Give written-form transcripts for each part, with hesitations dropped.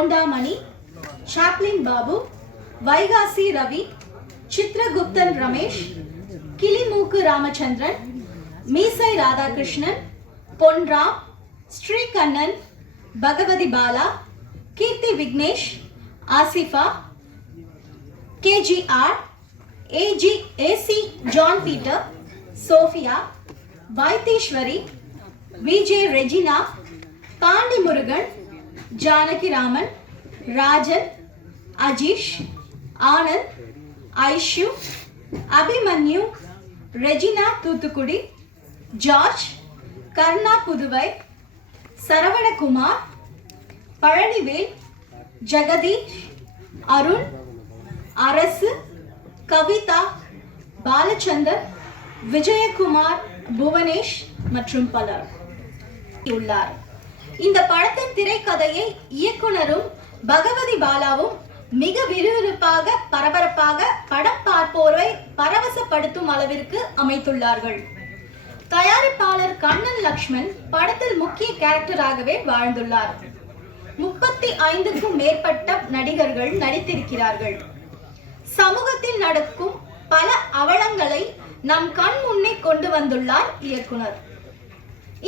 Ondamani, Chaplin Babu, Vaigasi Ravi, Chitraguptan Ramesh, Kilimuku Ramachandran, Meesai Radhakrishnan, Pon Ram, Sri Kannan, Bhagavati Bala, Kirti Vignesh, Asifa, KGR, AC John Peter, Sophia, Vaitishwari, VJ Regina, Pandi Murugan, Janaki Raman, Rajan, Ajish, Anand, Aishu, Abhimanyu, Regina Thuthukudi, George, Karna Puduvai, Saravana Kumar, Paranivel, Jagadish, Arun, Arasu, Kavita, Balachandar, Vijayakumar, Bhuvanesh மற்றும் பலர் உள்ளார். இந்த படத்தின் திரைக்கதையை இயக்குனரும் பகவதி பாலாவும் மிக விறுவிறுப்பாக பரபரப்பாக படம் பார்ப்போரை பரவசப்படுத்தும் அளவிற்கு அமைத்துள்ளார்கள். தயாரிப்பாளர் கண்ணன் லக்ஷ்மண் படத்தில் முக்கிய கேரக்டராகவே வாழ்ந்துள்ளார். 35க்கும் மேற்பட்ட நடிகர்கள் நடித்திருக்கிறார்கள். சமூகத்தில் நடக்கும் பல அவலங்களை நம் கண் முன்னே கொண்டு வந்துள்ளார் இயக்குனர்.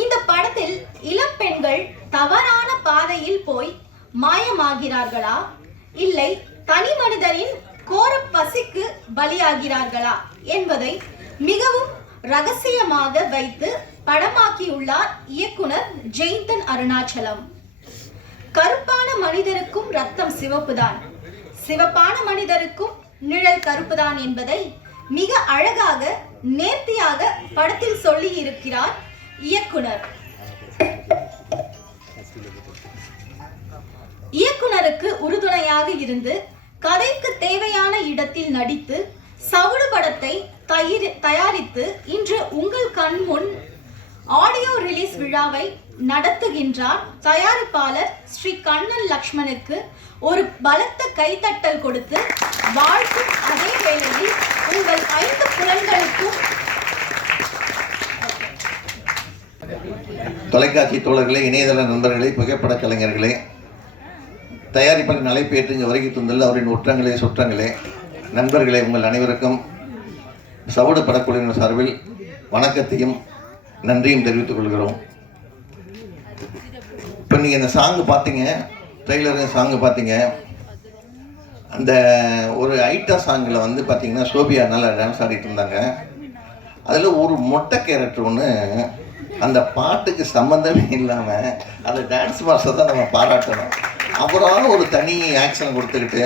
இந்த படத்தில் இளம் பெண்கள் தவறான பாதையில் போய் மாயமாகிறார்களா, இல்லை தனி மனிதரின் கோர பசிக்கு பலியாகிறார்களா என்பதை மிகவும் ரகசியமாக வைத்து படமாக்கியுள்ளார் இயக்குனர் ஜெயந்தன் அருணாச்சலம். கருப்பான மனிதருக்கும் ரத்தம் சிவப்புதான், சிவப்பான மனிதருக்கும் நிழல் கருப்புதான் என்பதை மிக அழகாக நேர்த்தியாக படத்தில் சொல்லி இருக்கிறார் இயக்குனர். இயக்குனருக்கு உறுதுணையாக இருந்து கதைக்கு தேவையான இடத்தில் நடித்து சவுடு படத்தை தயாரித்து இன்று உங்கள் கண் முன் ஆடியோ ரிலீஸ் விழாவை நடத்துகின்றார் தயாரிப்பாளர் ஸ்ரீ கண்ணன் லக்ஷ்மணுக்கு ஒரு பலத்த கைத்தட்டல் கொடுத்து வாழ்த்தும் அதே வேளையில் உங்கள் 5 புலன்களுக்கும் தொலைக்காட்சி தோழர்களே, இணையதள நண்பர்களே, புகைப்பட கலைஞர்களே, தயாரிப்பாளர் அழைப்பேற்றுங்க வருகை தந்துள்ள அவரின் ஒற்றங்களே சுற்றங்களே நண்பர்களே, உங்கள் அனைவருக்கும் சவுடு படக்குழுவினர் சார்பில் வணக்கத்தையும் நன்றியும் தெரிவித்துக் கொள்கிறோம். இப்போ நீங்கள் இந்த சாங்கு பார்த்தீங்க, ட்ரெய்லர் சாங்கு பார்த்தீங்க. அந்த ஒரு ஐட்டம் சாங்கில் வந்து பார்த்தீங்கன்னா சோபியா நல்லா டான்ஸ் ஆடிட்டு இருந்தாங்க. அதில் ஒரு மொட்டை கேரக்டர் ஒன்று அந்த பாட்டுக்கு சம்மந்தமே இல்லாமல் அந்த டான்ஸ் மாஸ்டர் தான் நம்ம பாராட்டணும். அப்புறம் ஒரு தனி ஆக்ஷன் கொடுத்துக்கிட்டு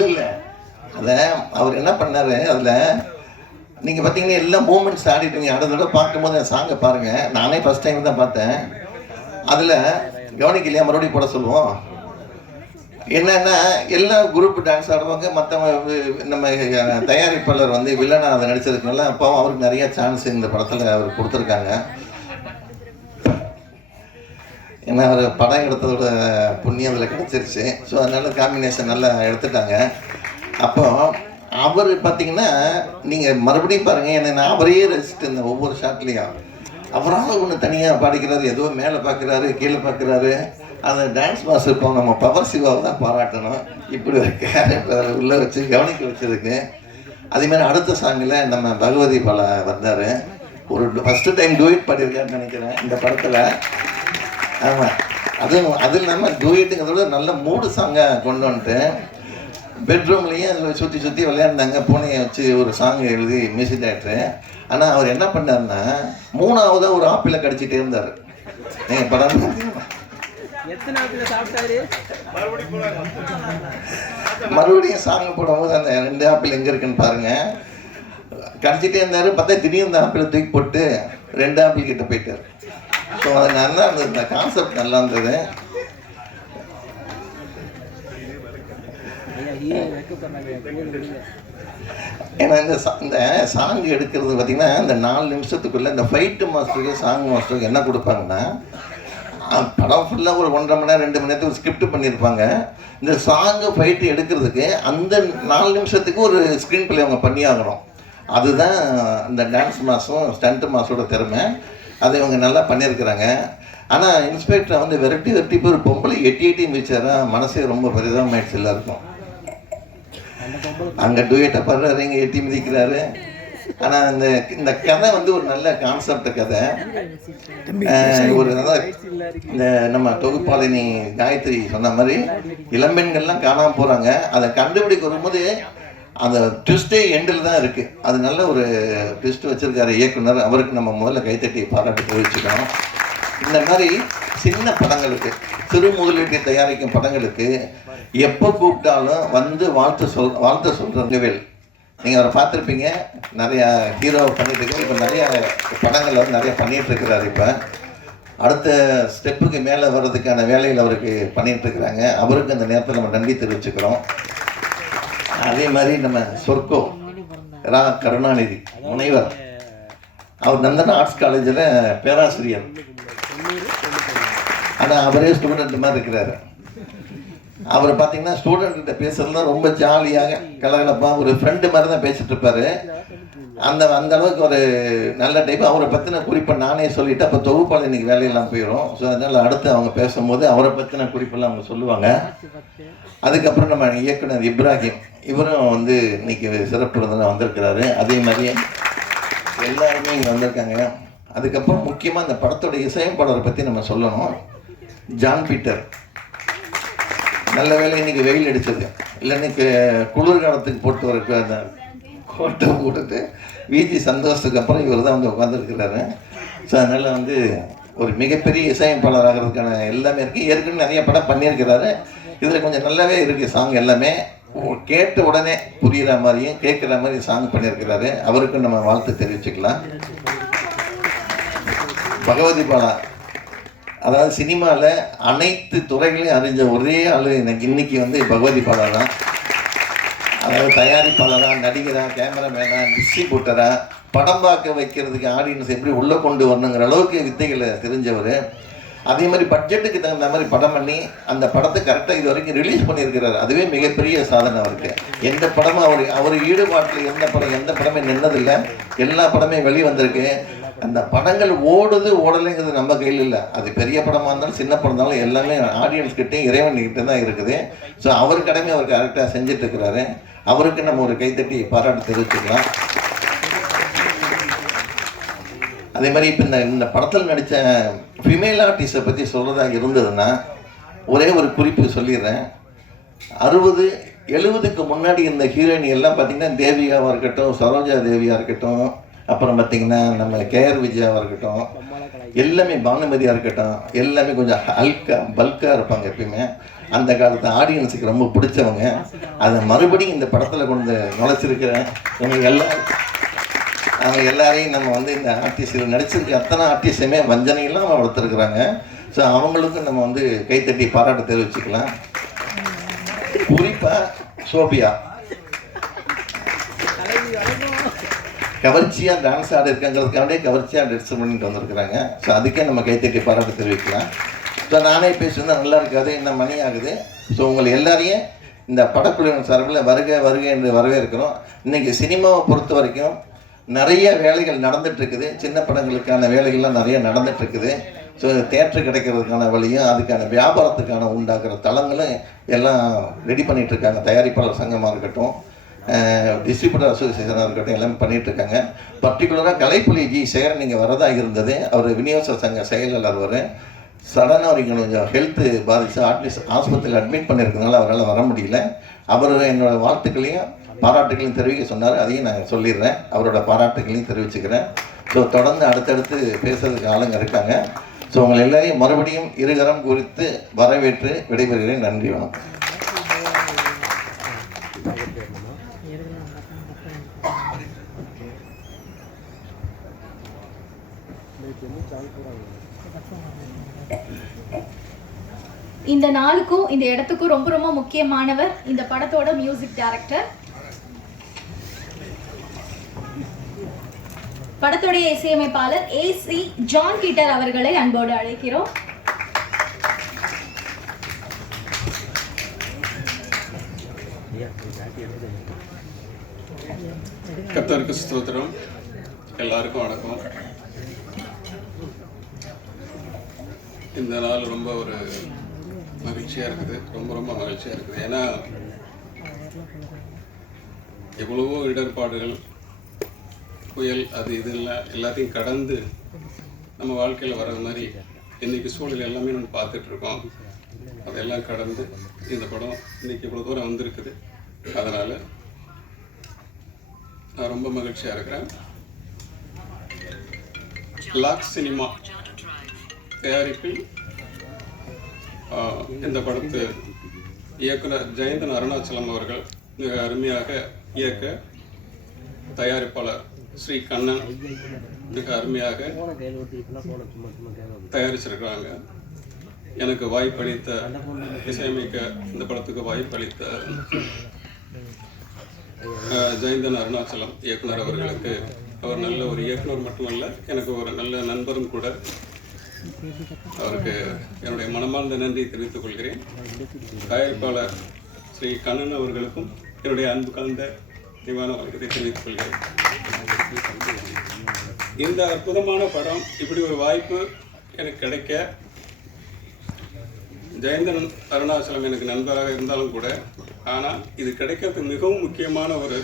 இல்லை அதை அவர் என்ன பண்ணார், அதில் நீங்கள் பார்த்தீங்கன்னா எல்லா மூமெண்ட்ஸ் ஆடிட்டுங்க. அடுத்த தடவை பார்க்கும்போது அந்த சாங்கை பாருங்கள். நானே ஃபஸ்ட் டைம் தான் பார்த்தேன். அதில் கவனிக்கலையா, மறுபடியும் போட சொல்லுவோம். என்னென்னா எல்லா குரூப் டான்ஸ் ஆடுவாங்க. மற்றவங்க நம்ம தயாரிப்பாளர் வந்து வில்லனா அதை நடிச்சதுக்குனால அப்போ அவருக்கு நிறைய சான்ஸ் இந்த படத்தில் அவர் கொடுத்துருக்காங்க. ஏன்னா அவர் படம் எடுத்ததோட புண்ணியம் அதில் கிடச்சிருச்சு. ஸோ அதனால் காம்பினேஷன் நல்லா எடுத்துட்டாங்க. அப்போ அவர் பார்த்தீங்கன்னா நீங்கள் மறுபடியும் பாருங்கள், என்னை நான் அவரையே ரசிச்சுட்டு இருந்தேன். ஒவ்வொரு ஷாட்லேயும் அவரால் ஒன்று தனியாக பாடிக்கிறாரு, ஏதோ மேலே பார்க்குறாரு, கீழே பார்க்குறாரு. அந்த டான்ஸ் மாஸ்டர் இப்போ நம்ம பவர் சிவாவை தான் பாராட்டணும். இப்படி ஒரு கேரக்டர் உள்ளே வச்சு கவனிக்க வச்சதுக்கு. அதேமாதிரி அடுத்த சாங்கில் நம்ம பகவதி பாலா வந்தார். ஒரு ஃபஸ்ட்டு டைம் டூயிட் பாடியிருக்காருன்னு நினைக்கிறேன் இந்த படத்தில். ஆமாம், அதுவும் அது இல்லாமல் டூயிட்டுங்கிறதோட நல்ல மூடு சாங்காக கொண்டு வந்துட்டு பெட்ரூம்லேயும் அதில் சுற்றி சுற்றி விளையாண்டாங்க. பூனையை வச்சு ஒரு சாங் எழுதி மியூசிக் டைரக்டர். ஆனால் அவர் என்ன பண்ணார்னா 3ஆவதாக ஒரு ஆப்பிளை கடிச்சிட்டே இருந்தார். நீங்கள் படம் மறுபடியும் சாங் போடும்போது அந்த 2 ஆப்பிள் எங்கே இருக்குன்னு பாருங்கள். கடிச்சிட்டே இருந்தார். பார்த்தா திடீர்னு அந்த ஆப்பிளை தூக்கி போட்டு 2 ஆப்பிள் கிட்ட போயிட்டார். ஸோ அது நல்லா இருந்தது, இந்த கான்செப்ட் நல்லா இருந்தது. ஏன்னா இந்த சாங் எடுக்கிறது பார்த்தீங்கன்னா இந்த 4 நிமிஷத்துக்குள்ளே இந்த ஃபைட்டு மாஸ்டருக்கு சாங் மாஸ்டருக்கு என்ன கொடுப்பாங்கன்னா, படம் ஃபுல்லாக ஒரு 1.5 மணி நேரம் 2 மணி நேரத்துக்கு ஸ்கிரிப்ட் பண்ணியிருப்பாங்க. இந்த சாங்கு ஃபைட்டு எடுக்கிறதுக்கு அந்த 4 நிமிஷத்துக்கு ஒரு ஸ்க்ரீன் பிளே அவங்க பண்ணி ஆகணும். அதுதான் இந்த டான்ஸ் மாஸும் ஸ்டண்ட் மாஸோட திறமை. அதை இவங்க நல்லா பண்ணியிருக்கிறாங்க. ஆனால் இன்ஸ்பெக்டரை வந்து விரட்டி போய் ஒரு பொம்பளை எட்டி மிதிச்சாரா, மனசே ரொம்ப பரிதாபமாயிடுச்சு எல்லாருக்கும். அங்கே டூயட்டை பாடுறாரு, இங்கே எட்டி மிதிக்கிறாரு. ஆனால் இந்த கதை வந்து ஒரு நல்ல கான்செப்ட் கதை. ஒரு இந்த நம்ம தொகுப்பாளினி காயத்ரி சொன்ன மாதிரி இளம்பெண்கள்லாம் காணாமல் போகிறாங்க. அதை கண்டுபிடிக்க வரும்போது அந்த ட்விஸ்டே எண்டில் தான் இருக்குது. அது நல்ல ஒரு ட்விஸ்ட் வச்சுருக்காரு இயக்குனர். அவருக்கு நம்ம முதல்ல கைத்தட்டி பாராட்டு தெரிவிச்சுக்கணும். இந்த மாதிரி சின்ன படங்களுக்கு, சிறு முதலீட்டை தயாரிக்கும் படங்களுக்கு எப்போ கூப்பிட்டாலும் வந்து வாழ்த்து சொல்கிறவங்கவேல். நீங்கள் அவரை பார்த்துருப்பீங்க, நிறையா ஹீரோ பண்ணிட்டு இருக்காரு. இப்போ நிறையா படங்கள் வந்து நிறையா பண்ணிகிட்டு இருக்கிறாரு. இப்போ அடுத்த ஸ்டெப்புக்கு மேலே வர்றதுக்கான வேலையில் அவருக்கு பண்ணிகிட்டு இருக்கிறாங்க. அவருக்கு அந்த நேரத்தில் நம்ம நன்றி தெரிவிச்சுக்கிறோம். அதே மாதிரி நம்ம சொர்க்கோ ரா கருணாநிதி முனைவர், அவர் நந்தன ஆர்ட்ஸ் காலேஜில் பேராசிரியர். ஆனால் அவரே ஸ்டூடெண்ட் மாதிரி இருக்கிறாரு. அவர் பார்த்தீங்கன்னா ஸ்டூடெண்ட்கிட்ட பேசுறதுலாம் ரொம்ப ஜாலியாக கலகலப்பாக ஒரு ஃப்ரெண்டு மாதிரி தான் பேசிட்டு இருப்பாரு. அந்த அளவுக்கு ஒரு நல்ல டைப். அவரை பற்றின குறிப்பை நானே சொல்லிவிட்டு அப்போ தொகுப்பாளர் இன்னைக்கு வேலையெல்லாம் போயிடும். ஸோ அதனால் அடுத்து அவங்க பேசும்போது அவரை பற்றின குறிப்பெல்லாம் அவங்க சொல்லுவாங்க. அதுக்கப்புறம் நம்ம இயக்குனர் இப்ராஹிம், இவரும் வந்து இன்னைக்கு சிறப்பு விருந்தினராக வந்திருக்கிறாரு. அதே மாதிரி எல்லாருமே இங்கே வந்திருக்காங்க. அதுக்கப்புறம் முக்கியமாக இந்த படத்தோட இசையமைப்பாளரை பற்றி நம்ம சொல்லணும். John Peter. நல்ல வேலை இன்னைக்கு வெயில் அடிச்சது, இல்லை இன்னைக்கு குளிர்காலத்துக்கு போட்டு வரக்கு அந்த கோட்டை போட்டுட்டு வீதி சந்தோஷத்துக்கு அப்புறம் இவர் தான் வந்து உட்காந்துருக்கிறாரு. ஸோ அதனால் வந்து ஒரு மிகப்பெரிய இசையமைப்பாளர் ஆகிறதுக்கான எல்லாமே இருக்குது. ஏற்கனவே நிறைய படம் பண்ணியிருக்கிறாரு. இதில் கொஞ்சம் நல்லாவே இருக்குது சாங். எல்லாமே கேட்ட உடனே புரிகிற மாதிரியும் கேட்குற மாதிரி சாங் பண்ணியிருக்கிறாரு. அவருக்கும் நம்ம வாழ்த்து தெரிவிச்சுக்கலாம். பகவதி பாலா, அதாவது சினிமாவில் அனைத்து துறைகளையும் அறிஞ்ச ஒரே ஆள் எனக்கு இன்னைக்கு வந்து பகவதி பாலா தான். அதாவது தயாரிப்பாளரா, நடிகரா, கேமராமேனா, டிஸ்ட்ரிபியூட்டரா, படம் பார்க்க வைக்கிறதுக்கு ஆடியன்ஸ் எப்படி உள்ளே கொண்டு வரணுங்கிற அளவுக்கு வித்தைகளை தெரிஞ்சவர். அதே மாதிரி பட்ஜெட்டுக்கு தகுந்த மாதிரி படம் பண்ணி அந்த படத்தை கரெக்டாக இது வரைக்கும் ரிலீஸ் பண்ணியிருக்கிறார். அதுவே மிகப்பெரிய சாதனை அவருக்கு. எந்த படமும் அவர் ஈடுபாட்டில் எந்த படமே நின்னதில்லை. எல்லா படமே வெளியே வந்திருக்கு. அந்த படங்கள் ஓடலைங்கிறது நம்ம கையில் இல்லை. அது பெரிய படமாக இருந்தாலும் சின்ன படம் இருந்தாலும் எல்லாமே ஆடியன்ஸ் கிட்டே இறைவன்கிட்ட தான் இருக்குது. ஸோ அவர் கடமை அவர் கரெக்டாக செஞ்சுட்டு இருக்கிறாரு. அவருக்கு நம்ம ஒரு கைத்தட்டி பாராட்டு தெரிவிச்சுக்கலாம். அதே மாதிரி இப்போ இந்த படத்தில் நடித்த ஃபிமேல் ஆர்டிஸ்டை பற்றி சொல்கிறதாக இருந்ததுன்னா ஒரே ஒரு குறிப்பு சொல்லிடுறேன். 60-70க்கு முன்னாடி இந்த ஹீரோயின் எல்லாம் பார்த்திங்கன்னா தேவியாவாக இருக்கட்டும், சரோஜா தேவியாக இருக்கட்டும், அப்புறம் பார்த்திங்கன்னா நம்ம கேஆர் விஜயாவாக இருக்கட்டும், எல்லாமே பானுமதியாக இருக்கட்டும், எல்லாமே கொஞ்சம் பல்காக இருப்பாங்க எப்பயுமே. அந்த காலத்து ஆடியன்ஸுக்கு ரொம்ப பிடிச்சவங்க. அதை மறுபடியும் இந்த படத்தில் கொண்டு நுழைச்சிருக்கிறேன். அவங்க எல்லாரையும் நம்ம வந்து இந்த ஆர்டிஸ்டில் நடிச்சிருக்க அத்தனை ஆர்டிஸ்டுமே வஞ்சனையெல்லாம் வளர்த்துருக்குறாங்க. ஸோ அவங்களுக்கும் நம்ம வந்து கைத்தட்டி பாராட்டு தெரிவிச்சுக்கலாம். குறிப்பாக சோபியா கவர்ச்சியாக டான்ஸ் ஆடி இருக்காங்கிறதுக்காண்டே கவர்ச்சியாக ட்ரெஸ் பண்ணிட்டு வந்திருக்கிறாங்க. ஸோ அதுக்கே நம்ம கைத்தட்டி பாராட்டு தெரிவிக்கலாம். ஸோ நானே பேசுனா நல்லா இருக்காது, என்ன மணி ஆகுது. ஸோ உங்களை எல்லாரையும் இந்த படக்குழுவின் சார்பில் வருக என்று வரவேற்கிறோம். இன்றைக்கி சினிமாவை பொறுத்த வரைக்கும் நிறைய வேலைகள் நடந்துகிட்ருக்குது. சின்ன படங்களுக்கான வேலைகள்லாம் நிறைய நடந்துகிட்ருக்குது. ஸோ தேட்டர் கிடைக்கிறதுக்கான வழியும் அதுக்கான வியாபாரத்துக்கான உண்டாக்குற தளங்களும் எல்லாம் ரெடி பண்ணிகிட்ருக்காங்க. தயாரிப்பாளர் சங்கமாக இருக்கட்டும், டிஸ்ட்ரிபியூட்டர் அசோசியேஷனாக இருக்கட்டும், எல்லாமே பண்ணிகிட்ருக்காங்க. பர்டிகுலராக கலைப்புலி ஜி சேகரன் நீங்கள் வரதாக இருந்தது. அவர் விநியோக சங்க செயலாளர். அவர் சடனாக அவர் இங்கே கொஞ்சம் ஹெல்த்து பாதித்து ஆஸ்பத்திரியில் அட்மிட் பண்ணியிருக்கிறதுனால அவரால் வர முடியல. அவர் என்னோடய வாழ்த்துக்களையும் பாராட்டுகளையும் தெரிவிக்க சொன்னார். அதையும் நான் சொல்லிடுறேன். அவரோட பாராட்டுகளையும் தெரிவிச்சுக்கிறேன். ஸோ தொடர்ந்து அடுத்தடுத்து பேசுறதுக்கு ஆளுங்க இருக்காங்க. ஸோ உங்களை எல்லாரையும் மறுபடியும் இருகரம் குறித்து வரவேற்று விடைபெறுகிறேன். நன்றி, வணக்கம். இந்த நாளுக்கும் இந்த இடத்துக்கும் ரொம்ப ரொம்ப முக்கியமானவர் இந்த படத்தோட மியூசிக் டைரக்டர். படத்துடைய இசையமைப்பாளர் ஏசி ஜான் பீட்டர் அவர்களை அன்போடு அழைக்கிறோம். கர்த்தருக்கு ஸ்தோத்திரம். எல்லாருக்கும் வணக்கம். இந்த நாள் ரொம்ப ஒரு மகிழ்ச்சியாக இருக்குது, ரொம்ப மகிழ்ச்சியாக இருக்குது. ஏன்னா எவ்வளவோ இடர்பாடுகள், புயல், அது இது எல்லாத்தையும் கடந்து நம்ம வாழ்க்கையில் வர மாதிரி இன்றைக்கி சூழல் எல்லாமே நம்ம பார்த்துட்ருக்கோம். அதெல்லாம் கடந்து இந்த படம் இன்றைக்கி இவ்வளோ தூரம் வந்திருக்குது. அதனால் நான் ரொம்ப மகிழ்ச்சியாக இருக்கிறேன். லாக் சினிமா தயாரிப்பில் இந்த படத்து இயக்குனர் ஜெயந்தன் அருணாச்சலம் அவர்கள் மிக அருமையாக இயக்க, தயாரிப்பாளர் ஸ்ரீ கண்ணன் மிக அருமையாக தயாரிச்சிருக்கிறாங்க. எனக்கு வாய்ப்பளித்த, இசையமைக்க இந்த படத்துக்கு வாய்ப்பளித்த ஜெயந்தன் அருணாச்சலம் இயக்குனர் அவர்களுக்கு, அவர் நல்ல ஒரு இயக்குனர் மட்டுமல்ல, எனக்கு ஒரு நல்ல நண்பரும் கூட. அவருக்கு என்னுடைய மனமார்ந்த நன்றியை தெரிவித்துக் கொள்கிறேன். தயாரிப்பாளர் ஸ்ரீ கண்ணன் அவர்களுக்கும் என்னுடைய அன்பு கலந்த நிவான வணக்கத்தை தெரிவித்துக் கொள்கிறேன். இந்த அற்புதமான படம், இப்படி ஒரு வாய்ப்பு எனக்கு கிடைக்க, ஜெயந்தன் அருணாச்சலம் எனக்கு நண்பராக இருந்தாலும் கூட, ஆனால் இது கிடைக்கிறது மிகவும் முக்கியமான ஒரு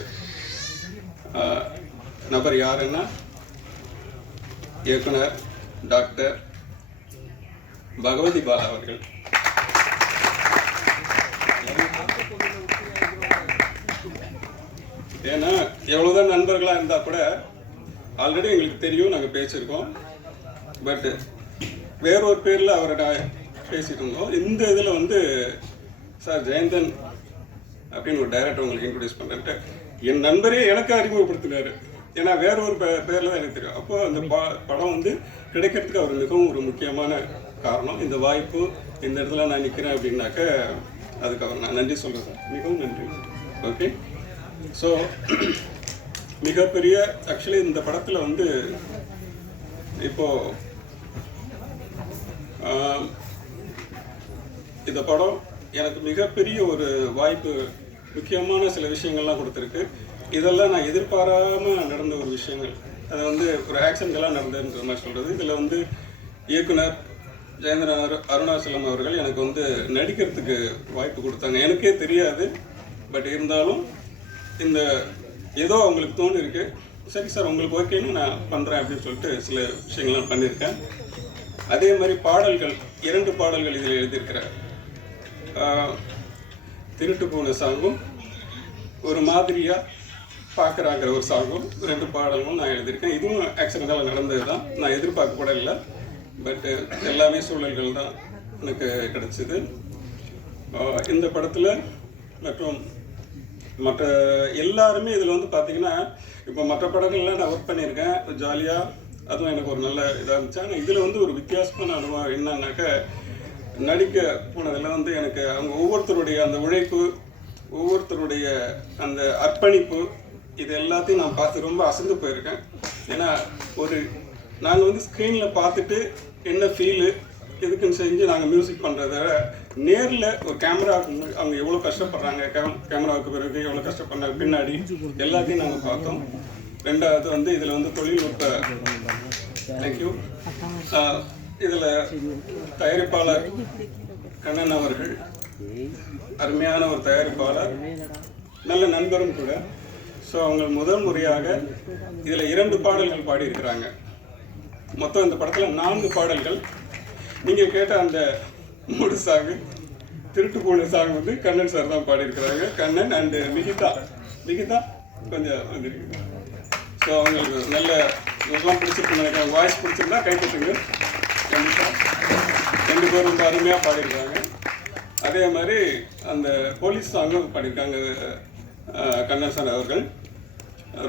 நபர் யாருன்னா இயக்குனர் டாக்டர் பகவதி பாலா அவர்கள். ஏன்னா எவ்வளோதான் நண்பர்களாக இருந்தால் கூட ஆல்ரெடி எங்களுக்கு தெரியும், நாங்கள் பேசியிருக்கோம். பட் வேறொரு பேரில் அவரை பேசிட்டு இருந்தோம். இந்த இதில் வந்து சார் ஜெயந்தன் அப்படின்னு ஒரு டைரக்டர் உங்களுக்கு இன்ட்ரடியூஸ் பண்ணுறேன்ட்டு என் நண்பரே எனக்கு அறிமுகப்படுத்தினார். ஏன்னா வேற ஒரு பேரில் தான் எனக்கு தெரியும். அப்போ அந்த படம் வந்து கிடைக்கிறதுக்கு அவர் மிகவும் ஒரு முக்கியமான காரணம். இந்த வாய்ப்பு, இந்த இடத்துல நான் நிற்கிறேன் அப்படின்னாக்க அதுக்கு அவர் நான் நன்றி சொல்கிறேன். மிகவும் நன்றி. ஓகே. ஸோ மிகப்பெரிய, ஆக்சுவலி இந்த படத்தில் வந்து இப்போது இந்த படம் எனக்கு மிகப்பெரிய ஒரு வாய்ப்பு, முக்கியமான சில விஷயங்கள்லாம் கொடுத்துருக்கு. இதெல்லாம் நான் எதிர்பாராமல் நடந்த ஒரு விஷயங்கள். அது வந்து ஒரு ஆக்சிடென்டெல்லாம் நடந்ததுன்ற மாதிரி சொல்கிறது. இதில் வந்து இயக்குனர் ஜெயந்தன் அருணாச்சலம் அவர்கள் எனக்கு வந்து நடிக்கிறதுக்கு வாய்ப்பு கொடுத்தாங்க. எனக்கே தெரியாது. பட் இருந்தாலும் இந்த ஏதோ அவங்களுக்கு தோணிருக்கு, சரி சார் உங்களுக்கு ஓகேன்னு நான் பண்ணுறேன் அப்படின்னு சொல்லிட்டு சில விஷயங்கள்லாம் பண்ணியிருக்கேன். அதே மாதிரி பாடல்கள், 2 பாடல்கள் இதில் எழுதியிருக்கிறேன். திருட்டு போன சாங்கும், ஒரு மாதிரியாக பார்க்குறாங்கிற ஒரு சாங்கும், 2 பாடலும் நான் எழுதியிருக்கேன். இதுவும் ஆக்சிடென்டாக நடந்தது தான், நான் எதிர்பார்க்க கூட இல்லை. பட்டு எல்லாமே சூழல்கள் தான் எனக்கு கிடச்சிது. இந்த படத்தில் மற்றும் மற்ற எல்லாருமே இதில் வந்து பார்த்திங்கன்னா, இப்போ மற்ற படங்கள்லாம் நான் ஒர்க் பண்ணியிருக்கேன் ஜாலியாக, அதுவும் எனக்கு ஒரு நல்ல இதாக இருந்துச்சு. ஆனால் இதில் வந்து ஒரு வித்தியாசமான அனுபவம் என்னன்னாக்க, நடிக்க போனதில் வந்து எனக்கு அவங்க ஒவ்வொருத்தருடைய அந்த உழைப்பு, ஒவ்வொருத்தருடைய அந்த அர்ப்பணிப்பு, இது எல்லாத்தையும் நான் பார்த்து ரொம்ப அசந்து போயிருக்கேன். ஏன்னா நாங்கள் வந்து ஸ்க்ரீனில் பார்த்துட்டு என்ன ஃபீலு எதுக்குன்னு செஞ்சு நாங்கள் மியூசிக் பண்ணுறத நேரில் ஒரு கேமராவுக்கு அவங்க எவ்வளோ கஷ்டப்படுறாங்க, கேமராவுக்கு பிறகு எவ்வளோ கஷ்டப்படுறாங்க, பின்னாடி எல்லாத்தையும் நாங்கள் பார்த்தோம். 2வது வந்து இதில் வந்து தொழில்நுட்ப, தேங்க்யூ, இதில் தயாரிப்பாளர் கண்ணன் அவர்கள் அருமையான ஒரு தயாரிப்பாளர், நல்ல நண்பரும் கூட. ஸோ அவங்க முதல் முறையாக இதில் 2 பாடல்கள் பாடியிருக்கிறாங்க. மொத்தம் இந்த படத்தில் 4 பாடல்கள். நீங்கள் கேட்ட அந்த 3 சாங்கு, திருட்டு போன சாங் வந்து கண்ணன் சார் தான் பாடியிருக்கிறாங்க. கண்ணன் அண்டு மிகிதா கொஞ்சம் வந்துருக்கு. ஸோ அவங்களுக்கு நல்ல இதெல்லாம் பிடிச்சிருக்கு நினைக்கிறேன். வாய்ஸ் பிடிச்சிருந்தா கைப்பற்றுங்க. கண்டிப்பாக 2 பேரும் ரொம்ப அருமையாக பாடியிருக்காங்க. அதே மாதிரி அந்த போலீஸ் சாங்கும் பாடியிருக்காங்க கண்ணன் சார் அவர்கள்.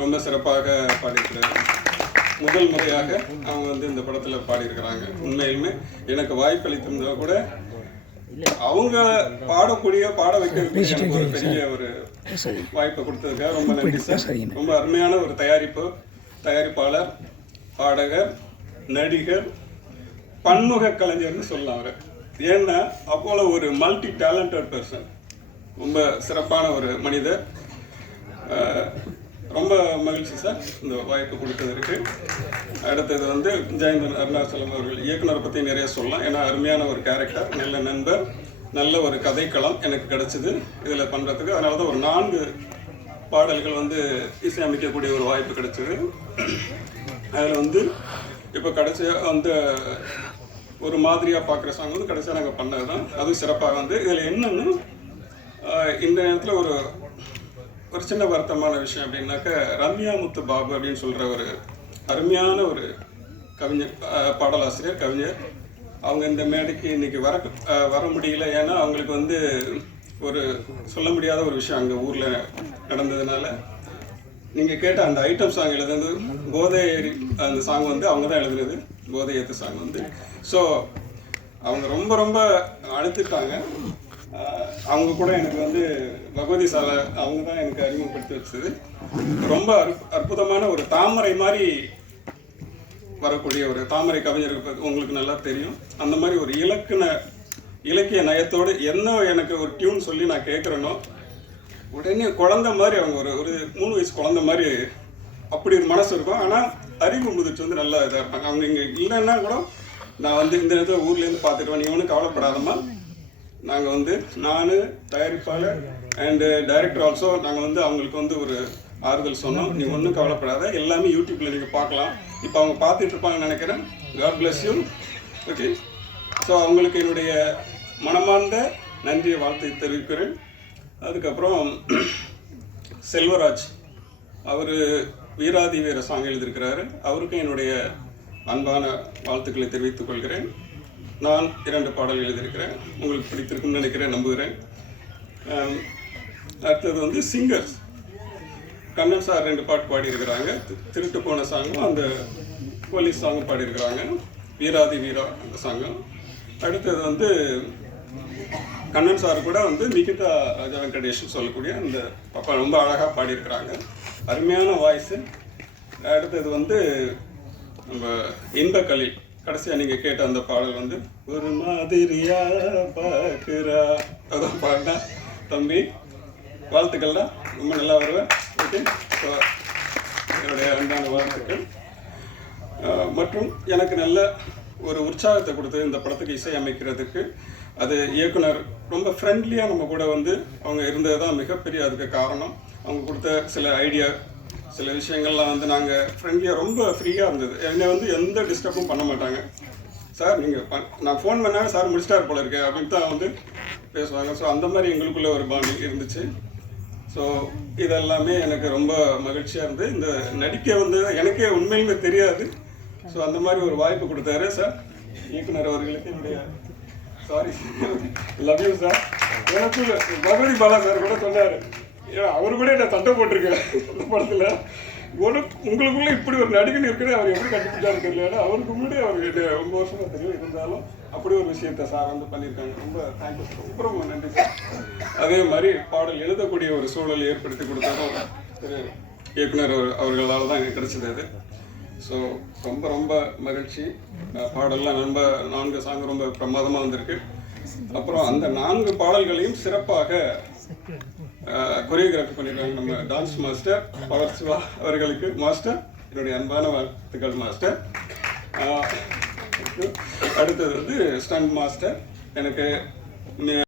ரொம்ப சிறப்பாக பாடியிருக்கிறாங்க. முதல் முறையாக அவங்க வந்து இந்த படத்தில் பாடியிருக்கிறாங்க. உண்மையிலுமே எனக்கு வாய்ப்பளித்திருந்தா கூட அவங்க பாட வைக்கிறதுக்கு எனக்கு ஒரு பெரிய ஒரு வாய்ப்பை கொடுத்ததுக்காக ரொம்ப நன்றி சார். ரொம்ப அருமையான ஒரு தயாரிப்பாளர், பாடகர், நடிகர், பன்முக கலைஞர்னு சொல்லலாம் அவர். ஏன்னா அவ்வளோ ஒரு மல்டி டேலண்டட் பர்சன், ரொம்ப சிறப்பான ஒரு மனிதர். ரொம்ப மகிழ்ச்சி சார் இந்த வாய்ப்பு கொடுத்ததற்கு. அடுத்தது வந்து ஜெயந்தன் அருணாச்சலம் அவர்கள் இயக்குனரை பற்றி நிறைய சொல்லலாம். ஏன்னா அருமையான ஒரு கேரக்டர், நல்ல நண்பர், நல்ல ஒரு கதைக்களம் எனக்கு கிடச்சிது இதில் பண்ணுறதுக்கு. அதனால தான் ஒரு 4 பாடல்கள் வந்து இசையமைக்கக்கூடிய ஒரு வாய்ப்பு கிடைச்சிது. அதில் வந்து இப்போ கடைசி அந்த ஒரு மாதிரியாக பார்க்குற சாங் வந்து கடைசியாக நாங்கள் பண்ணது தான். அதுவும் சிறப்பாக வந்து இதில் என்னென்னு இந்த நேரத்தில் ஒரு சின்ன வருத்தமான விஷயம் அப்படின்னாக்க, ரம்யா முத்து பாபு அப்படின்னு சொல்கிற ஒரு அருமையான ஒரு கவிஞர், பாடலாசிரியர், கவிஞர், அவங்க இந்த மேடைக்கு இன்றைக்கி வர முடியல. ஏன்னா அவங்களுக்கு வந்து ஒரு சொல்ல முடியாத ஒரு விஷயம் அங்கே ஊரில் நடந்ததுனால. நீங்கள் கேட்ட அந்த ஐட்டம் சாங் எழுதுனது போதை ஏறி அந்த சாங் வந்து அவங்க தான் எழுதுனது, போதை ஏற்று சாங் வந்து. ஸோ அவங்க ரொம்ப ரொம்ப அழுத்துட்டாங்க. அவங்க கூட எனக்கு வந்து பகவதி சாலை அவங்க தான் எனக்கு அறிமுகப்படுத்தி வச்சது. ரொம்ப அற்புதமான ஒரு தாமரை மாதிரி வரக்கூடிய ஒரு தாமரை கவிஞருக்கு உங்களுக்கு நல்லா தெரியும். அந்த மாதிரி ஒரு இலக்கிய நயத்தோடு என்ன எனக்கு ஒரு டியூன் சொல்லி நான் கேட்குறேனோ உடனே குழந்தை மாதிரி அவங்க ஒரு 3 வயசு குழந்தை மாதிரி அப்படி ஒரு மனசு இருக்கும். ஆனால் அறிவு முதிர்ச்சி வந்து நல்லா இதாக இருப்பாங்க. அவங்க இங்கே இல்லைன்னா கூட நான் வந்து இந்த நேரத்தில் ஊர்லேருந்து பார்த்துட்டு நீ ஒன்றும் கவலைப்படாதம்மா, நாங்கள் வந்து நான் தயாரிப்பாளர் அண்டு டைரக்டர் ஆல்சோ நாங்கள் வந்து அவங்களுக்கு வந்து ஒரு ஆறுதல் சொன்னோம். நீ ஒன்றும் கவலைப்படாத, எல்லாமே யூடியூப்பில் நீங்கள் பார்க்கலாம். இப்போ அவங்க பார்த்துட்டு இருப்பாங்கன்னு நினைக்கிறேன். God bless you. Okay. So அவங்களுக்கு என்னுடைய மனமார்ந்த நன்றியை வாழ்த்தை தெரிவிக்கிறேன். அதுக்கப்புறம் செல்வராஜ் அவர் வீராதி வீர சாங் எழுதியிருக்கிறாரு. அவருக்கும் என்னுடைய அன்பான வாழ்த்துக்களை தெரிவித்துக் கொள்கிறேன். நான் 2 பாடல் எழுதியிருக்கிறேன். உங்களுக்கு பிடித்திருக்குன்னு நினைக்கிறேன், நம்புகிறேன். அடுத்தது வந்து சிங்கர்ஸ் கண்ணன் சார் 2 பாட்டு பாடியிருக்கிறாங்க. திருட்டு போன சாங்கும் அந்த போலீஸ் சாங்கும் பாடியிருக்கிறாங்க, வீராதி வீரா அந்த சாங்கும். அடுத்தது வந்து கண்ணன் சார் கூட வந்து நிகிதா ராஜா வெங்கடேஷன் சொல்லக்கூடிய அந்த பாப்பா ரொம்ப அழகாக பாடியிருக்கிறாங்க, அருமையான வாய்ஸு. அடுத்தது வந்து நம்ம இன்பக்கலில் கடைசியாக நீங்கள் கேட்ட அந்த பாடல் வந்து ஒரு மாதிரியா பார்க்குறா அதான் பாடினா. தம்பி வாழ்த்துக்கள்லாம், ரொம்ப நல்லா வருவேன். ஓகே. ஸோ என்னுடைய அன்பான வாழ்த்துக்கள். மற்றும் எனக்கு நல்ல ஒரு உற்சாகத்தை கொடுத்தது இந்த படத்துக்கு இசை அமைக்கிறதுக்கு. அது இயக்குனர் ரொம்ப ஃப்ரெண்ட்லியாக நம்ம கூட வந்து அவங்க இருந்தது தான் மிகப்பெரிய அதுக்கு காரணம். அவங்க கொடுத்த சில ஐடியா, சில விஷயங்கள்லாம் வந்து நாங்கள் ஃப்ரெண்ட்லியாக ரொம்ப ஃப்ரீயாக இருந்தது. என்னை வந்து எந்த டிஸ்டர்பும் பண்ண மாட்டாங்க. சார் நீங்கள் நான் ஃபோன் பண்ணாங்க, சார் முடிச்சிட்டார் போல இருக்கேன் அப்படின்னு தான் வந்து பேசுவாங்க. ஸோ அந்த மாதிரி எங்களுக்குள்ளே ஒரு பாண்டிங் இருந்துச்சு. ஸோ இதெல்லாமே எனக்கு ரொம்ப மகிழ்ச்சியாக இருந்தது. இந்த நடிக்க வந்து எனக்கே உண்மையிலுமே தெரியாது. ஸோ அந்த மாதிரி ஒரு வாய்ப்பு கொடுத்தாரு சார் இயக்குனர் அவர்களுக்கு என்னுடைய சாரி, லவ் யூ சார். எனக்கு பகவதி பாலா சார் கூட சொன்னார், அவர் கூட என்ன சண்டை போட்டிருக்கேன் இந்த படத்தில். உங்களுக்குள்ள இப்படி ஒரு நடிகன் இருக்கிறது அவர் எப்படி கண்டுபிடிச்சாரு தெரியல. அவருக்கு முன்னாடி அவருக்கு ரொம்ப வருஷமாக தெரியும். இருந்தாலும் அப்படி ஒரு விஷயத்தை சார் வந்து பண்ணியிருக்காங்க. ரொம்ப தேங்க்யூ சார், ரொம்ப ரொம்ப நன்றி சார். அதே மாதிரி பாடல் எழுதக்கூடிய ஒரு சூழல் ஏற்படுத்தி கொடுத்தாலும் திரு இயக்குனர் அவர்களால் தான் எனக்கு கிடைச்சது அது. ஸோ ரொம்ப ரொம்ப மகிழ்ச்சி. பாடல்லாம் ரொம்ப 4 சாங் ரொம்ப பிரமாதமாக வந்திருக்கு. அப்புறம் அந்த 4 பாடல்களையும் சிறப்பாக கொரியோகிராஃபி பண்ணியிருக்காங்க நம்ம டான்ஸ் மாஸ்டர் பவர் சிவா அவர்களுக்கு. மாஸ்டர் என்னுடைய அன்பான வாழ்த்துக்கள் மாஸ்டர். அடுத்தது வந்து ஸ்டண்ட் மாஸ்டர் எனக்கு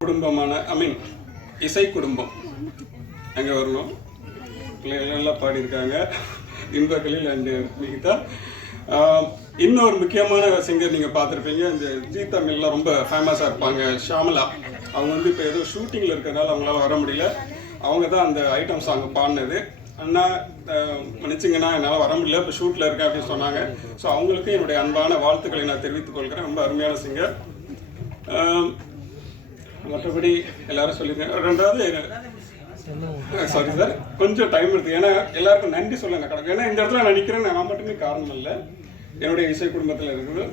குடும்பமான இசை குடும்பம் அங்கே வரணும். பிள்ளைகள் எல்லாம் பாடியிருக்காங்க, இன்பக்கலில் அண்டு நிகிதா. இன்னொரு முக்கியமான சிங்கர் நீங்கள் பார்த்துருப்பீங்க, இந்த ஜி தமிழ்லாம் ரொம்ப ஃபேமஸாக இருப்பாங்க, ஷாமலா. அவங்க வந்து இப்போ ஏதோ ஷூட்டிங்கில் இருக்கிறதுனால அவங்களால வர முடியல. அவங்க தான் அந்த ஐட்டம் சாங் பாடினது. அண்ணா மன்னிச்சிங்கன்னா என்னால் வர முடியல, இப்போ ஷூட்டில் இருக்கேன் அப்படின்னு சொன்னாங்க. ஸோ அவங்களுக்கு என்னுடைய அன்பான வாழ்த்துக்களை நான் தெரிவித்துக் கொள்கிறேன். ரொம்ப அருமையான சிங்கர். மற்றபடி எல்லாரும் சொல்லியிருக்கேன். 2வது சாரி சார், கொஞ்சம் டைம் எடுத்து, ஏன்னா எல்லாருக்கும் நன்றி சொல்ல நான் கிடக்கும். ஏன்னா இந்த இடத்துல நான் நிற்கிறேன், நான் மட்டுமே காரணம் இல்லை. என்னுடைய இசை குடும்பத்தில் இருக்கிற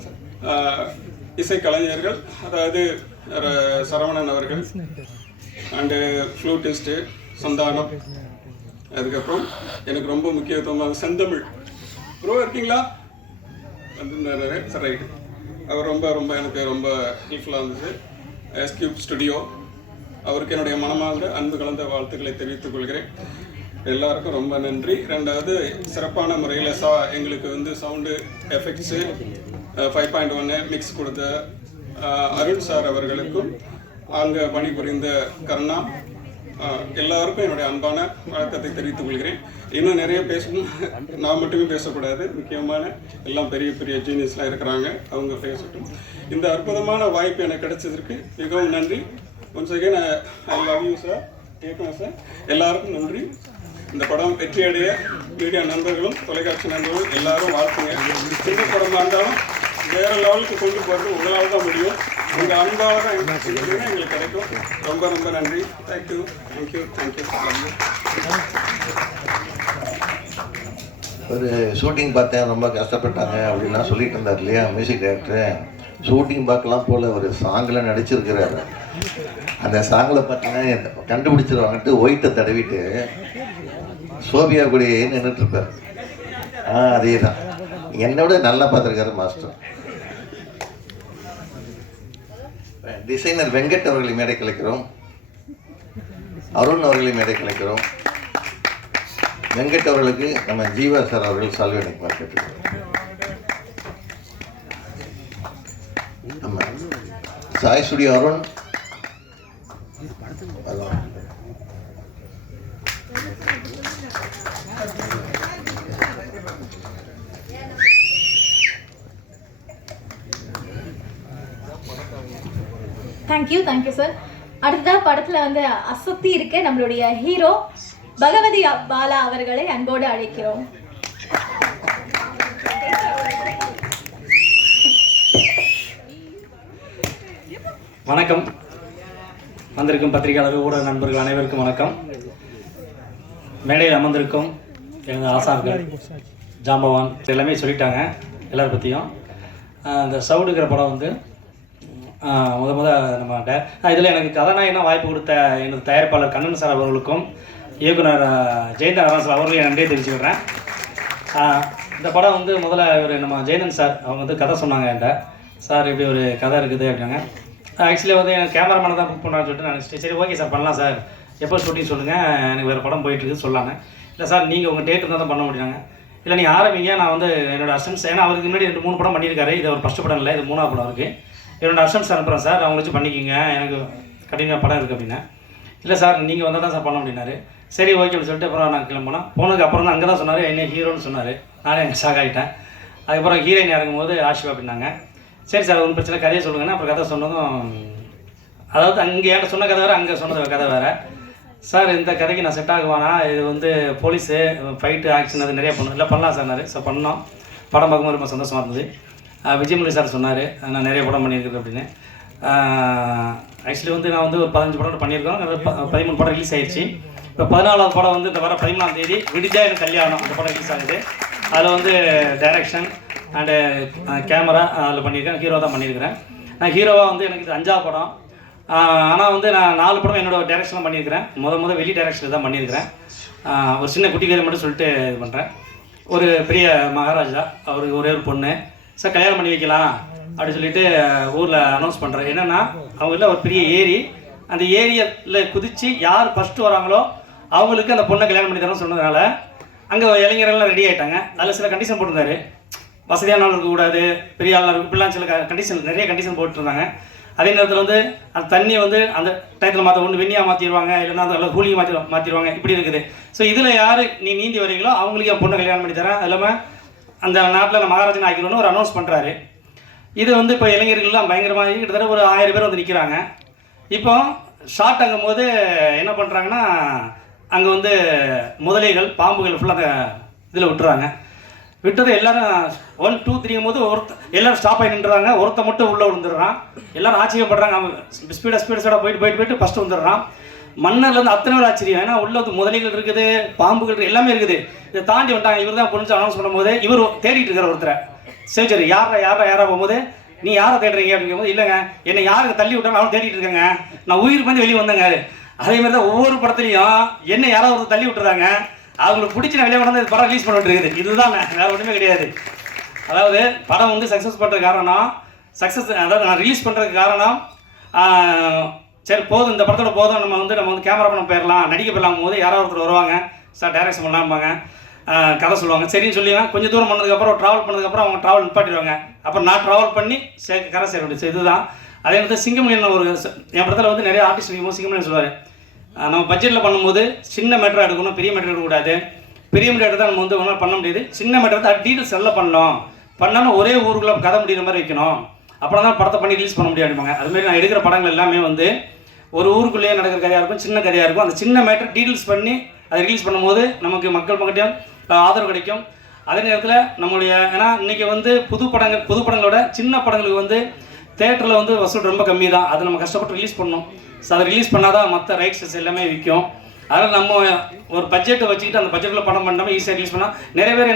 இசை கலைஞர்கள், அதாவது சரவணன் அவர்கள் அண்டு ஃப்ளூட்டிஸ்ட்டு சந்தானம், அதுக்கப்புறம் எனக்கு ரொம்ப முக்கியத்துவமாக செந்தமிழ் ப்ரோ இருக்கீங்களா வந்துருந்தாரு சார். ரைட்டு, அவர் ரொம்ப ரொம்ப எனக்கு ரொம்ப ஹெல்ப்ஃபுல்லாக இருந்துச்சு. எஸ்கியூப் ஸ்டுடியோ அவருக்கு என்னுடைய மனமார்ந்த அன்பு கலந்த வாழ்த்துக்களை தெரிவித்துக் கொள்கிறேன். எல்லாருக்கும் ரொம்ப நன்றி. ரெண்டாவது சிறப்பான முறையில் எங்களுக்கு வந்து சவுண்டு எஃபெக்ட்ஸு 5.1 மிக்ஸ் கொடுத்த அருண் சார் அவர்களுக்கும் அங்கே பணிபுரிந்த கருணா எல்லாருக்கும் என்னுடைய அன்பான வணக்கத்தை தெரிவித்துக் கொள்கிறேன். இன்னும் நிறைய பேசணும், நான் மட்டுமே பேசக்கூடாது, முக்கியமான எல்லாம் பெரிய பெரிய ஜீனியஸ்லாம் இருக்கிறாங்க, அவங்க பேசட்டும். இந்த அற்புதமான வாய்ப்பு எனக்கு கிடைச்சதற்கு மிகவும் நன்றி. Once again I love you sir, கேட்கணும் சார், எல்லாருக்கும் நன்றி. இந்த படம் வெற்றியடைய மீடியா நண்பர்களும் தொலைக்காட்சி நண்பர்களும் எல்லாரும் வாழ்த்துங்க. சின்ன படமாக இருந்தாலும் வேறு லெவலுக்கு கொண்டு போகிறது உங்களால் தான் முடியும். உங்கள் அன்பால் தான் எங்களுக்கு கிடைக்கும். ரொம்ப ரொம்ப நன்றி. Thank you thank you thank you. ஒரு ஷூட்டிங் பார்த்தேன், ரொம்ப கஷ்டப்பட்டாங்க அப்படின்லாம் சொல்லிட்டு இருந்தார் இல்லையா மியூசிக் டைரக்டரு. ஷூட்டிங் பார்க்கலாம் போல் ஒரு சாங்கில் நடிச்சிருக்கிறாரு. அந்த சாங்கில் பார்த்தீங்கன்னா கண்டுபிடிச்சிருவாங்கன்ட்டு ஒயிட்டை தடவிட்டு சோபியா கூடயே நின்றுட்டுருப்பார். அதே தான், என்னை விட நல்லா பார்த்துருக்காரு மாஸ்டர். டிசைனர் வெங்கட் அவர்களை மேடை கலைக்கிறோம், அருண் அவர்களை மேடை கலைக்கிறோம். வெங்கட் அவர்களுக்கு நம்ம ஜீவா சார் அவர்கள் சால்வை அனுப்பி கேட்டுக்கிறோம். நம்ம Sai studio Arun thank you sir. அடுத்ததா படத்துல வந்து அசத்தி இருக்க நம்மளுடைய ஹீரோ பகவதி பாலா அவர்களை அன்போடு அழைக்கிறோம். வணக்கம். வந்திருக்கும் பத்திரிகையாளர்கள், ஊடக நண்பர்கள் அனைவருக்கும் வணக்கம். மேடையில் அமர்ந்திருக்கும் எனது ஆசான்கள் ஜாம்பவான் எல்லாமே சொல்லிட்டாங்க எல்லாரை பற்றியும். இந்த சவுடுங்கிற படம் வந்து முத நம்ம இதில் எனக்கு கதாநாயகனாக வாய்ப்பு கொடுத்த எனது தயாரிப்பாளர் கண்ணன் சார் அவர்களுக்கும் இயக்குனர் ஜெயந்தன் சார் அவர்களையும் நன்றியை தெரிவிச்சுக்கிறேன். இந்த படம் வந்து முதல்ல நம்ம ஜெயந்தன் சார் அவங்க வந்து கதை சொன்னாங்க என்கிட்ட. சார் இப்படி ஒரு கதை இருக்குது அப்படின்னாங்க. ஆக்சுவலி வந்து எனக்கு கேமராமேனை தான் புக் பண்ணுறான்னு சொல்லிட்டு நான் சரி ஓகே சார் பண்ணலாம் சார், எப்போ ஷூட்டிங் சொல்லுங்கள், எனக்கு வேறு படம் போயிட்டுருக்கு சொல்லாங்க. இல்லை சார் நீங்கள் உங்கள் டேட் இருந்தால் தான் பண்ண முடியாங்க. இல்லை நீங்கள் ஆரம்பிங்க, நான் வந்து என்னோடய அசிஸ்டன்ஸ், ஏன்னா அவருக்கு முன்னாடி 2-3 படம் பண்ணியிருக்காரு, இது ஒரு ஃபஸ்ட்டு படம் இல்லை, இது 3ஆவது படம் இருக்குது, என்னோடய அசிஸ்டன்ஸ் அனுப்புகிறேன் சார், அவங்க வச்சு பண்ணிக்கிங்க, எனக்கு கண்டினியூ படம் இருக்குது அப்படின்னா. இல்லை சார் நீங்கள் வந்தால் தான் சார் பண்ண அப்படின்னாரு. சரி ஓகே அப்படின்னு சொல்லிட்டு அப்புறம் நான் கிளம்பினேன். போனதுக்கு அப்புறம் தான் அங்கே தான் சொன்னார் என்ன ஹீரோன்னு சொன்னார். நானே எனக்கு ஷாக் ஆகிட்டேன். அதுக்கப்புறம் ஹீரோயின் இறங்கும்போது ஆஷிவா அப்படின்னாங்க. சரி சார் ஒன்றும் பிரச்சனை, கதையை சொல்லுங்கன்னா அப்புறம் கதை சொன்னதும், அதாவது அங்கே என்கிட்ட சொன்ன கதை வேறு, அங்கே சொன்னது கதை வேறு. சார் இந்த கதைக்கு நான் செட் ஆகுவானா, இது வந்து போலீஸு ஃபைட்டு ஆக்ஷன் அது நிறைய பண்ணும். இல்லை பண்ணலாம் சார். சார் பண்ணோம். படம் பார்க்கும்போது ரொம்ப சந்தோஷமாக இருந்தது. விஜயமுரளி சார் சொன்னார் நான் நிறைய படம் பண்ணியிருக்கேன் அப்படின்னு. ஆக்சுவலி வந்து நான் வந்து ஒரு 15 படம் பண்ணியிருக்கோம். 13 படம் ரிலீஸ் ஆகிடுச்சு. இப்போ 14வது படம் வந்து இந்த வர 13ஆம் தேதி விடிஞ்சா எனக்கு கல்யாணம், அந்த படம் ரிலீஸ் ஆகுது. அதில் வந்து டைரக்ஷன் அண்டு கேமரா அதில் பண்ணியிருக்கேன், ஹீரோ தான் பண்ணியிருக்கிறேன். நான் ஹீரோவாக வந்து எனக்கு இது 5ஆவது படம். ஆனால் வந்து நான் 4 படம் என்னோடய டைரக்ஷனில் பண்ணியிருக்கிறேன். முதல் வெளி டைரக்ஷனில் தான் பண்ணியிருக்கிறேன். ஒரு சின்ன குட்டி கதை மட்டும் சொல்லிட்டு இது பண்ணுறேன். ஒரு பெரிய மகாராஜா, அவருக்கு ஒரே ஒரு பொண்ணு. சார் கல்யாணம் பண்ணி வைக்கலாம் அப்படின்னு சொல்லிட்டு ஊரில் அனௌன்ஸ் பண்ணுறேன். என்னென்னா அவங்கள ஒரு பெரிய ஏரி, அந்த ஏரியில் குதித்து யார் ஃபஸ்ட்டு வராங்களோ அவங்களுக்கு அந்த பொண்ணை கல்யாணம் பண்ணி தரணும்னு சொன்னதுனால அங்கே இளைஞர்கள்லாம் ரெடி ஆகிட்டாங்க. அதில் சில கண்டிஷன் போட்டிருந்தாரு. வசதியான ஆள் இருக்கக்கூடாது, பெரிய ஆள் இப்படிலாம் சில கண்டிஷன், நிறைய கண்டிஷன் போட்டுருந்தாங்க. அதே நேரத்தில் வந்து அந்த தண்ணியை வந்து அந்த டயத்தில் மாற்ற ஒன்று வெண்ணியாக மாற்றிடுவாங்க, இல்லைன்னா அந்த கூலியை மாற்றிடுவாங்க, இப்படி இருக்குது. ஸோ இதில் யார் நீ நீந்தி வரீங்களோ அவங்களுக்கு என் பொண்ணை கல்யாணம் பண்ணி தரேன், அது இல்லாமல் அந்த நாட்டில் நான் மகாராஜன் ஆக்கிடணும்னு ஒரு அனௌன்ஸ் பண்ணுறாரு. இது வந்து இப்போ இளைஞர்கள்லாம் பயங்கரமாக கிட்டத்தட்ட ஒரு 1000 பேர் வந்து நிற்கிறாங்க. இப்போ ஷார்ட் ஆகும் போது என்ன பண்ணுறாங்கன்னா, அங்கே வந்து முதலைகள் பாம்புகள் ஃபுல்லாக இதில் விட்டுறாங்க. விட்டது எல்லோரும் 1 2 3 போது எல்லோரும் ஸ்டாப் ஆகி நின்றுறாங்க. ஒருத்த மட்டும் உள்ளே விழுந்துடுறான். எல்லோரும் ஆச்சரியப்படுறாங்க. அவன் ஸ்பீடாக போயிட்டு ஃபஸ்ட்டு வந்துடுறான். மன்னர்லேருந்து அத்தனை பேர் ஆச்சரியம். ஏன்னா உள்ள வந்து முதலைகள் இருக்குது, பாம்புகள் இருக்குது, எல்லாமே இருக்குது. இதை தாண்டி வந்துட்டாங்க. இவர் தான் புரிஞ்சு அனௌன்ஸ் பண்ணும்போது இவர் தேடிட்டு இருக்கிற ஒருத்தரை, சரி யாரா போகும்போது நீ யாரை தேடுறீங்க அப்படிங்கும்போது, இல்லைங்க என்னை யாருக்கு தள்ளி விட்டாலும் அவன் தேடிட்டு இருக்கேங்க, நான் உயிர் வந்து வெளியே வந்தேங்க. அதே மாதிரி தான் ஒவ்வொரு படத்துலையும் என்ன யாராவது ஒருத்தர் தள்ளி விட்டுறாங்க, அவங்களுக்கு பிடிச்சி நான் வெளியே கொண்டு படம் ரிலீஸ் பண்ணிட்டு இருக்குது. இதுதான் வேற ஒன்றுமே கிடையாது. அதாவது படம் வந்து சக்ஸஸ் பண்ணுறதுக்கு காரணம், அதாவது நான் ரிலீஸ் பண்ணுறதுக்கு காரணம், சரி போதும் இந்த படத்தோட போதும், நம்ம வந்து கேமரா பண்ண போயிடலாம், நடிக்க போயிடலாம் போது யாராவது ஒருத்தர் வருவாங்க, சார் டைரக்ஷன் பண்ணலாம்பாங்க, கதை சொல்லுவாங்க. சரின்னு சொல்லிடுவேன். கொஞ்சம் தூரம் பண்ணதுக்கப்புறம் ட்ராவல் பண்ணதுக்கப்புறம் அவங்க ட்ராவல் நிப்பாட்டிடுவாங்க. அப்புறம் நான் ட்ராவல் பண்ணி கரை சேர வேண்டியது. இதுதான். அதே மாதிரி சிங்கமணியன் ஒரு என் படத்தில் வந்து நிறைய ஆர்டிஸ்ட் இருக்கும்போது சிங்கமணியன் சொல்லுவார், நம்ம பட்ஜெட்டில் பண்ணும்போது சின்ன மேட்டராக எடுக்கணும், பெரிய மேட்டர் எடுக்கக்கூடாது. பெரிய மேட்டர் எடுத்தால் நம்ம வந்து ஒன்றும் பண்ண முடியாது. சின்ன மேட்டர் வந்து டீட்டெயில்ஸ் எல்லாம் பண்ணணும், பண்ணாலும் ஒரே ஊருக்குள்ளே கதை முடிகிற மாதிரி வைக்கணும், அப்புறம் தான் படத்தை பண்ணி ரிலீஸ் பண்ண முடியாதுமாங்க. அதுமாதிரி நான் எடுக்கிற படங்கள் எல்லாமே வந்து ஒரு ஊருக்குள்ளேயே நடக்கிற கதையாக இருக்கும், சின்ன கதையாக இருக்கும். அந்த சின்ன மேட்டர் டீட்டெயில்ஸ் பண்ணி அதை ரிலீஸ் பண்ணும்போது நமக்கு மக்கள் பக்கத்தையும் ஆதரவு கிடைக்கும். அதே நேரத்தில் நம்மளுடைய ஏன்னா இன்றைக்கி வந்து புது படங்களோட சின்ன படங்களுக்கு வந்து தேட்டரில் வந்து வசூல் ரொம்ப கம்மி தான். அதை நம்ம கஷ்டப்பட்டு ரிலீஸ் பண்ணணும். ஸோ அதை ரிலீஸ் பண்ணால் தான் மற்ற ரைட்ஸஸ் எல்லாமே விற்கும். அதனால் நம்ம ஒரு பட்ஜெட்டை வச்சுக்கிட்டு அந்த பட்ஜெட்டில் படம் பண்ணாமல் ஈஸியாக ரிலீஸ் பண்ணால் நிறைய பேர்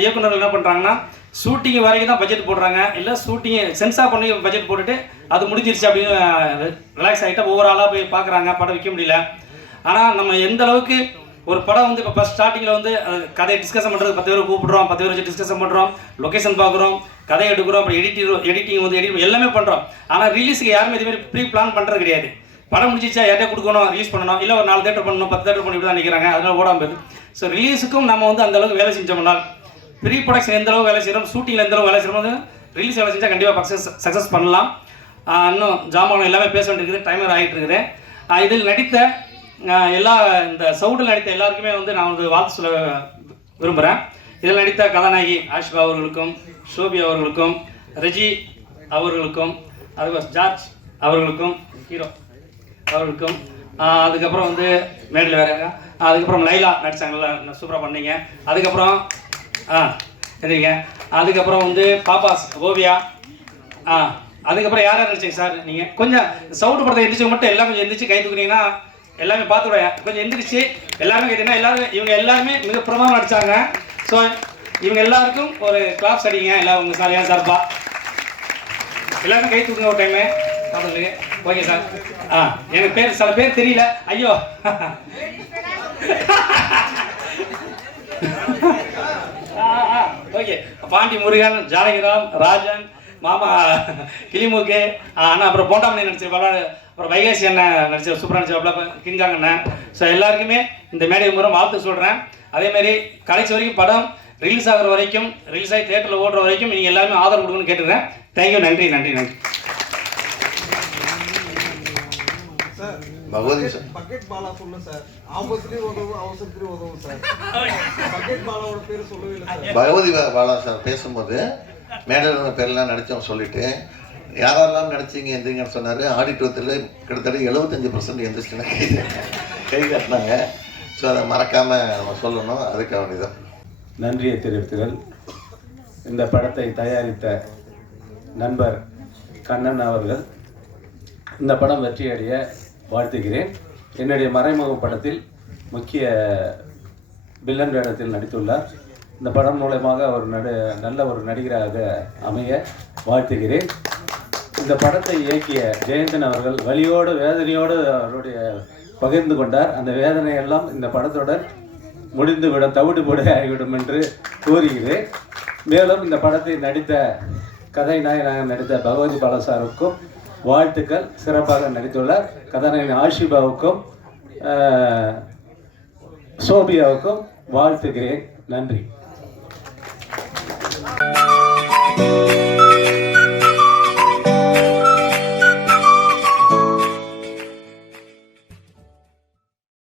இயக்குநர்கள் என்ன பண்ணுறாங்கன்னா ஷூட்டிங் வரைக்கும் தான் பட்ஜெட் போடுறாங்க, இல்லை ஷூட்டிங் சென்சார் பண்ணி பட்ஜெட் போட்டுட்டு அது முடிஞ்சிருச்சு அப்படின்னு ரிலாக்ஸ் ஆகிட்டா ஓவராலாக போய் பார்க்குறாங்க, படம் விற்க முடியல. ஆனால் நம்ம எந்த அளவுக்கு ஒரு படம் வந்து இப்போ ஃபஸ்ட் ஸ்டார்டிங்கில் வந்து கதையை டிஸ்கஷன் பண்ணுறது 10 பேர் கூப்பிடுறோம், 10 பேர் வச்சு டிஸ்கஷன் பண்ணுறோம், லொக்கேஷன் பார்க்குறோம், கதை எடுக்கிறோம், அப்புறம் எடிட்டிங் வந்து எல்லாமே பண்ணுறோம். ஆனால் ரிலீஸுக்கு யாருமே இதுமாதிரி ப்ரீ பிளான் பண்ணுறது கிடையாது. படம் முடிச்சிச்சா யார்ட்டே கொடுக்கணும், ரிலீஸ் பண்ணணும், இல்லை ஒரு 4 தேட்டர் பண்ணணும், 10 தேட்டர் பண்ணி தான் நிற்கிறாங்க, அதனால் ஓடாமல் போகுது. ஸோ ரிலீஸுக்கும் நம்ம வந்து அந்தளவுக்கு வேலை செஞ்சோம்னா ப்ரீ ப்ரொடக்ஷன் எந்த அளவுக்கு வேலை செய்கிறோம், ஷூட்டிங்கில் எந்த அளவுக்கு வேலை செய்கிறோம், ரிலீஸ் வேலை செஞ்சால் கண்டிப்பாக சக்ஸஸ் பண்ணலாம். இன்னும் ஜாமான் எல்லாமே பேச வேண்டியிருக்குது, டைமர் ஆகிட்டு இருக்குது. இதில் நடித்த இந்த சவுண்டில் நடித்த எல்லாருக்குமே வந்து நான் வந்து வாழ்த்து சொல்ல விரும்புகிறேன். இதில் நடித்த கதாநாயகி ஆஷிபா அவர்களுக்கும், ஷோபி அவர்களுக்கும், ரெஜி அவர்களுக்கும், அதுக்கப்புறம் ஜார்ஜ் அவர்களுக்கும், ஹீரோ அவர்களுக்கும், அதுக்கப்புறம் வந்து மேடையில் வேறாங்க, அதுக்கப்புறம் லைலா நடித்தாங்கல்ல, சூப்பராக பண்ணீங்க. அதுக்கப்புறம் எதிரிங்க, அதுக்கப்புறம் வந்து பாப்பாஸ் ஓவியா, அதுக்கப்புறம் யார் யார் நடிச்சிங்க சார்? நீங்கள் கொஞ்சம் சவுண்டு படத்தை எந்திரிச்சு மட்டும் எல்லாம் கொஞ்சம் எந்திரிச்சு கை தூக்குனீங்கன்னா எல்லாமே பார்த்துக்கூட கொஞ்சம் எந்திரிச்சு எல்லாருமே கேட்டீங்கன்னா எல்லாரும் இவங்க எல்லாருமே மிக பிரமாதம் நடித்தாங்க. ஸோ இவங்க எல்லாருக்கும் ஒரு கிளாப்ஸ் அடிங்க எல்லாம் உங்கள் சார். ஏன் சார்ப்பா எல்லாருமே கை தூக்குங்க ஒரு டைமு பார்த்துருக்கு. Okay sir. எனக்கு பேர் சில பேர் தெரியல, ஐயோ. ஓகே, பாண்டி முருகன், ஜானகிராம், ராஜன், மாமா கிளிமுகே அண்ணா, அப்புறம் போண்டாமணி நடிச்சிருப்பாங்க, அப்புறம் வைகாசி அண்ணன் நடிச்ச சூப்பராக நடிச்சிருப்பாப்ல, கிங்காங் அண்ணன். ஸோ எல்லாருக்குமே இந்த மேடை மூலம் வாழ்த்து சொல்கிறேன். அதேமாரி கடைசி வரைக்கும் படம் ரிலீஸ் ஆகிற வரைக்கும், ரிலீஸ் ஆகி தேட்டரில் ஓடுற வரைக்கும் நீங்கள் எல்லாருமே ஆதரவு கொடுக்கணும்னு கேட்டுக்கிறேன். தேங்க்யூ, நன்றி நன்றி நன்றி. பகவதி சார், பக்கெட் பாலா சொல்லுங்க சார். ஆபத்துலயும் உதவும், அவசரத்துலயும் உதவும் சார். பக்கெட் பாலாவோட பேர் சொல்லவே இல்லை சார். பகவதி பாலா சார் பேசும்போது மேடையில் பேர்லாம் நடித்தோம் சொல்லிட்டு யாரெல்லாம் நடிச்சிங்க எந்திரிங்கன்னு சொன்னார். ஆடிட்டோரியத்தில் கிட்டத்தட்ட 75% எந்திரிச்சுன்னா கை கட்டினாங்க. ஸோ அதை மறக்காமல் நம்ம சொல்லணும், அதுக்காக வேண்டியதான். நன்றியை தெரிவித்துகள். இந்த படத்தை தயாரித்த நண்பர் கண்ணன் அவர்கள் இந்த படம் வெற்றியடைய வாழ்த்துகிறேன். என்னுடைய மறைமுக படத்தில் முக்கிய வில்லன் வேடத்தில் நடித்துள்ளார். இந்த படம் மூலமாக அவர் நல்ல ஒரு நடிகராக அமைய வாழ்த்துகிறேன். இந்த படத்தை இயக்கிய ஜெயந்தன் அவர்கள் வலியோடு வேதனையோடு அவருடைய பகிர்ந்து கொண்டார். அந்த வேதனையெல்லாம் இந்த படத்துடன் முடிந்துவிடும், தவிடுபோடு ஆகிவிடும் என்று கூறுகிறேன். மேலும் இந்த படத்தை நடித்த கதாநாயகனாக நடித்த பகவதி பாலா சாருக்கும் வாழ்த்துக்கள். சிறப்பாக நடித்துள்ளார். கதாநாயகன் ஆஷிபாவுக்கும் சோபியாவுக்கும் வாழ்த்துகிறேன். நன்றி.